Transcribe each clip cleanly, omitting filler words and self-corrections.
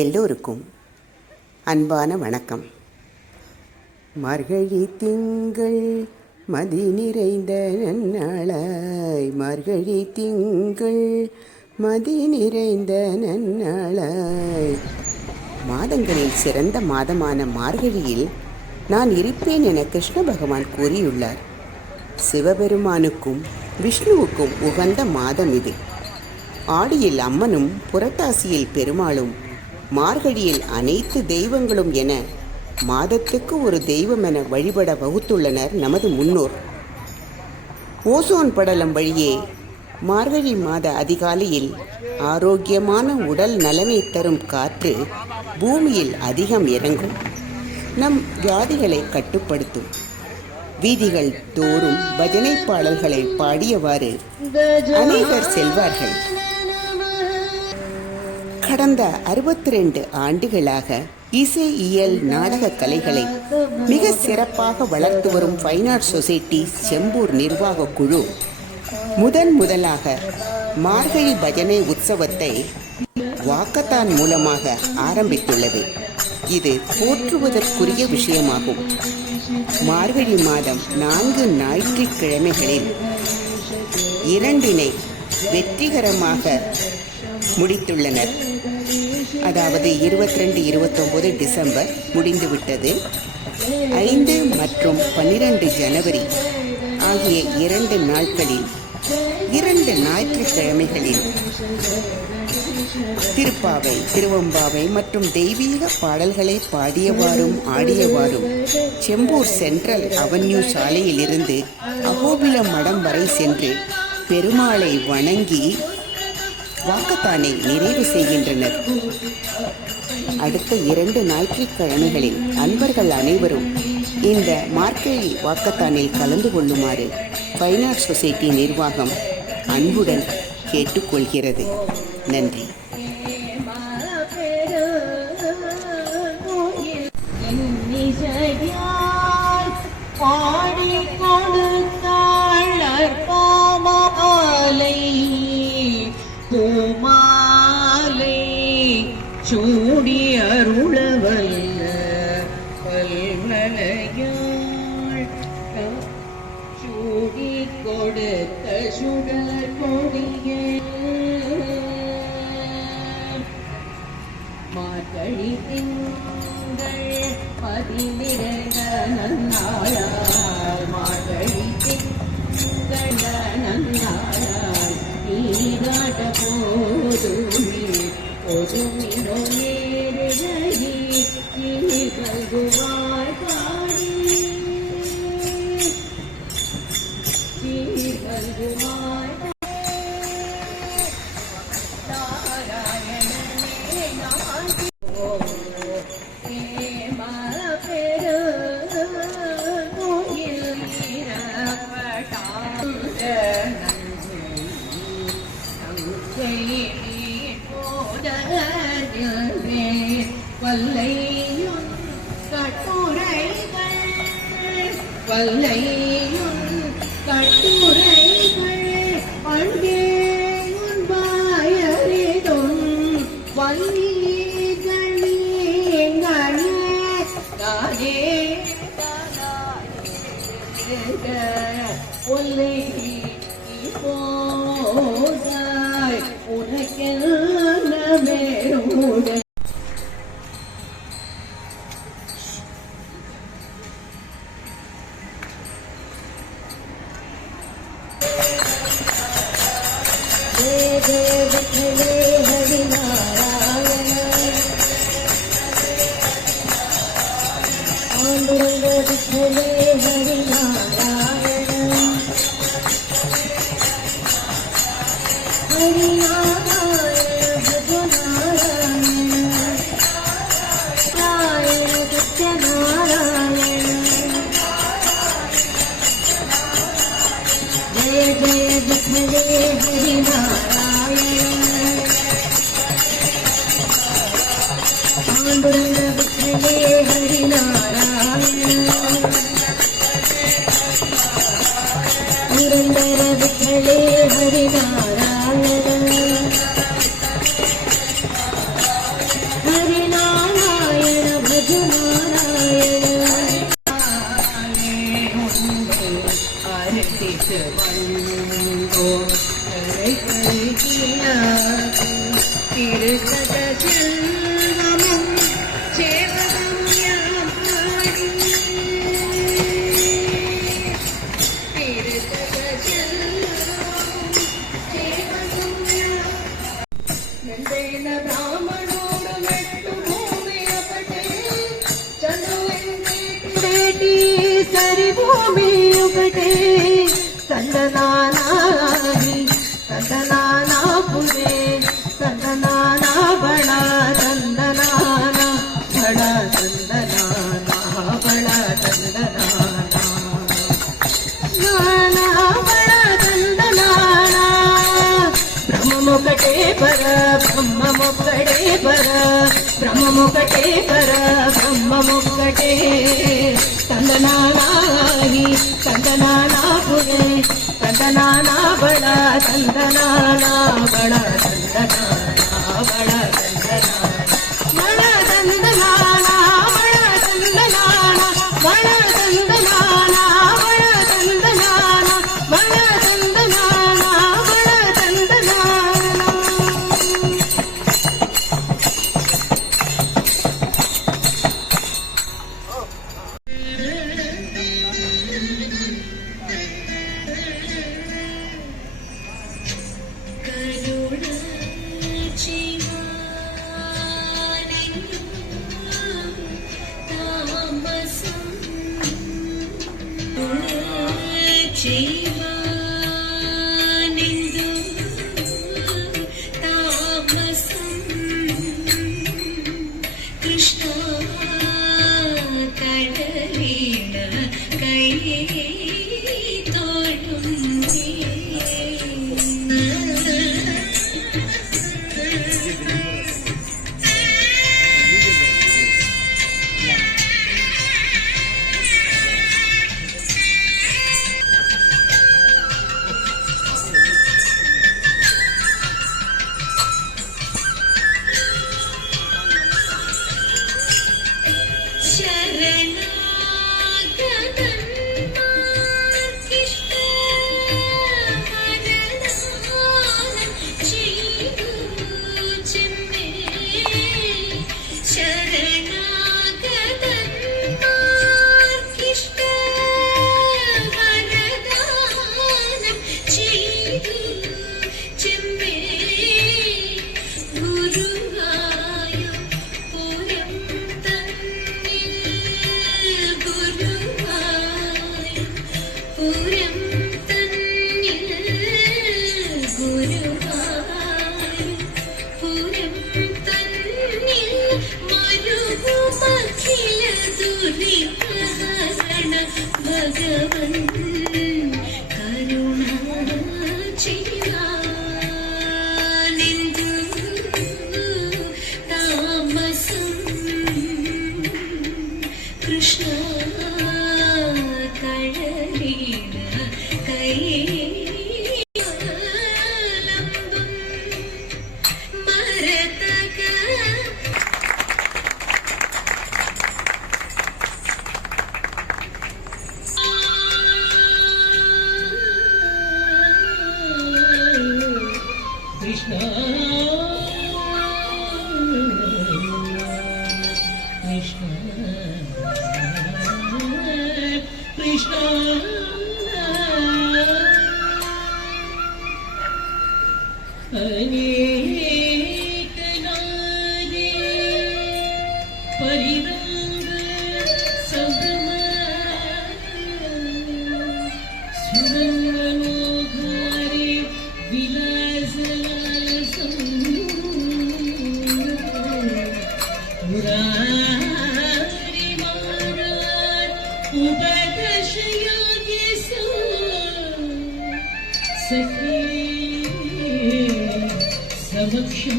எல்லோருக்கும் அன்பான வணக்கம். மார்கழி திங்கள் மதி நிறைந்த நன்னாளாய், மார்கழி திங்கள் மதி நிறைந்த நன்னாளாய். மாதங்களில் சிறந்த மாதமான மார்கழியில் நான் இருப்பேன் என கிருஷ்ண பகவான் கூறியுள்ளார். சிவபெருமானுக்கும் விஷ்ணுவுக்கும் உகந்த மாதம் இது. ஆடியில் அம்மனும் புரட்டாசியில் பெருமாளும் மார்கழியில் அனைத்து தெய்வங்களும் என மாதத்துக்கு ஒரு தெய்வம் என வழிபட வகுத்துள்ளனர் நமது முன்னோர். ஓசோன் படலம் வழியே மார்கழி மாத அதிகாலையில் ஆரோக்கியமான உடல் நலனை தரும் காற்று பூமியில் அதிகம் இறங்கும், நம் வியாதிகளை கட்டுப்படுத்தும். வீதிகள் தோறும் பஜனை பாடல்களை பாடியவாறு அநேகர் செல்வார்கள். கடந்த 62 ஆண்டுகளாக இசை, இயல், நாடக கலைகளை மிக சிறப்பாக வளர்த்து வரும் ஃபைன் ஆர்ட் சொசைட்டி செம்பூர் நிர்வாக குழு முதலாக மார்கழி பஜனை உற்சவத்தை வாக்கத்தான் மூலமாக ஆரம்பித்துள்ளது. இது போற்றுவதற்குரிய விஷயமாகும். மார்கழி மாதம் 4 ஞாயிற்றுக்கிழமைகளில் 2 வெற்றிகரமாக முடித்துள்ளனர். அதாவது 22, 29 டிசம்பர் முடிந்துவிட்டது. 5 மற்றும் 12 ஜனவரி ஆகிய 2 நாட்களில் 2 ஞாயிற்றுக்கிழமைகளில் திருப்பாவை, திருவம்பாவை மற்றும் தெய்வீக பாடல்களை பாடியவாறும் ஆடியவாறும் செம்பூர் சென்ட்ரல் அவென்யூ சாலையில் இருந்து அகோபிலம் மடம் வரை சென்று பெருமாளை வணங்கி வாக்கத்தானை நிறைவு செய்கின்றனர். அடுத்த 2 ஞாயிற்றுக்கிழமைகளில் அன்பர்கள் அனைவரும் இந்த மார்கழி வாக்கத்தானில் கலந்து கொள்ளுமாறு ஃபைன் ஆர்ட் சொசைட்டி நிர்வாகம் அன்புடன் கேட்டுக்கொள்கிறது. நன்றி. சூடி அருளவல்ல பல்வளையாள் சூடி கொடுத்த சுடர் கொடிய மார்கழி திங்கள் பதினிரண்ட நன்னாளால், மார்கழி திங்கள் நன்னாளால் நீராட்ட போதுமே ஒதுமினோ நேருகி கல்குவாய் பாடி கல்குவாய் நாராயணனே நாடி பெரு கோயில் வல்லையுன் கட்டுரைகள் அங்கேயுன் பாயறிதும் வல்லிகளே ஒல்லை போதாய் உனக்கென்ன மேலோட हरि नारायण भज नारायण अर्पित बंदो तीर्थक जन्मं सेवगम्याभारि तीर्थक जन्मं सेवगम्या नंदेन ब्राह्मणोड मेट्टु भूमियपटे चंद्रुवेंकटेटी सरि भूमियुगटे तंदनानाहि तंदनानापुरे तंदनाना बड़ा तंदनाना बड़ा तंदनाना बड़ा तंदनाना नाना बड़ा तंदनाना ब्रह्म मुकटे पर ब्रह्म मुकटे पर ब्रह्म मुकटे पर ब्रह्म मुकटे तंदनानाहि तंदनानापुरे तंदनाना बड़ा तंदनाना बड़ा तंदनाना बड़ा तंदनाना बड़ा तंदनाना बड़ा तंदनाना बड़ा तंदनाना बड़ा तंदनाना बड़ा तंदनाना समक्षं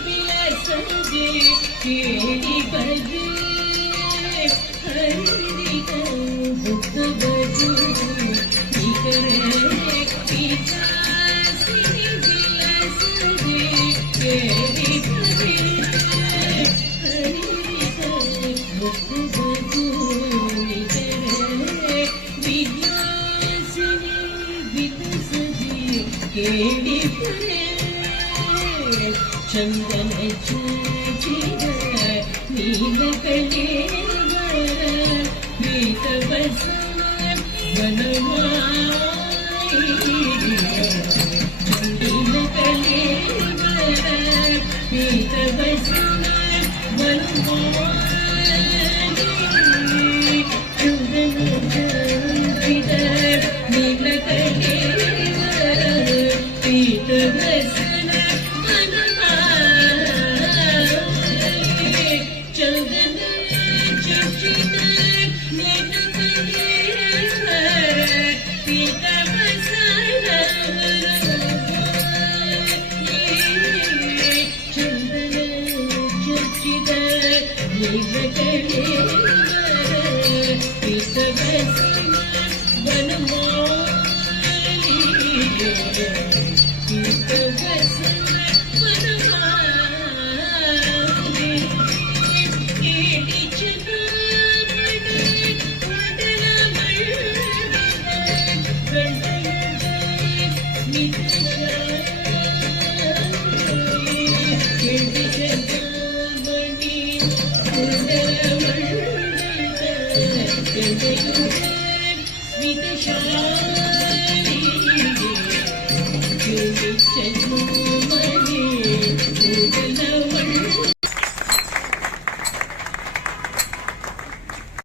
ವಿಲಾಸದೆ ಕೇಳಿ ಬಗೆ ಹರಿದ ಬುದ್ಧ ಬಜು ನಿಕರ ಪಿತಾಸಿ ವಿಲಾಸದೆ ಕೇಳಿ ಬಗೆ ಹರಿದ ಬುದ್ಧ ಬಜು ನಿಕರ ವಿಲಾಸಿನಿ ವಿಲಾಸದೆ ಕೇಳಿ ಬಗೆ ಚಂದನ ಚೂಚಿದ ನೀಲ ಕಲೇವರ ಪ್ರೀತ ಬಸವ ವನಮಾಯಿ ನೀಲ ಕಲೇವರ ಪ್ರೀತ ಬಸವ ವನಮಾಯಿ ಚಂದನ ಚೂಚಿದ ನೀಲ ಕಲೇವರ ಪ್ರೀತ ಬಸವ ಚಂದನ ಚುಚ್ಚಿದ